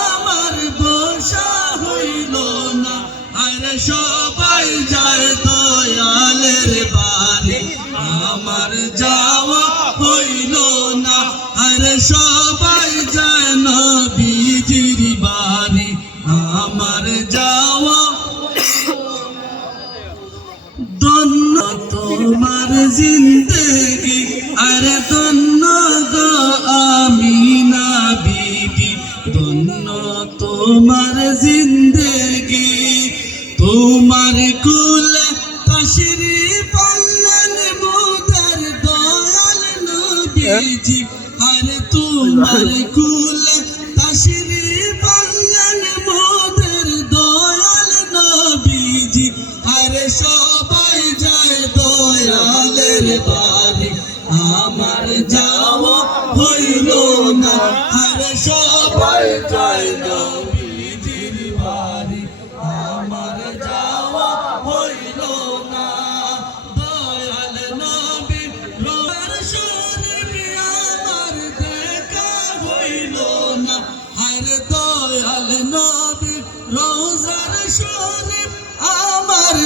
আমার বসা হইল না, আরে সবাই যায় দয়ালের বাড়ি, আমার যাওয়া হইল না, আরে সবাই যায় নবীজির বাড়ি, আমার যাওয়া। ধন্য তোমার জিন্দেগি, আরে ধন্য গো আমিনা বিবি, ধন্য তোমার জিন্দেগি, তোমার কুলে তশরিফ আনলেন মোদের দয়াল নবীজি, আরে তোমার কুলে তশরিফ আনলেন মোদের দয়াল নবীজি, আরে সবাই যায় দয়ালের বাড়ি, আমার যাওয়া হইল না, আরে সবাই যায় নবীজির বাড়ি, আমার যাওয়া হইল না। দয়াল নবী রোজার শরীফ আমার দেখা হইল না, আরে দয়াল নবী রোজার শরীফ আমার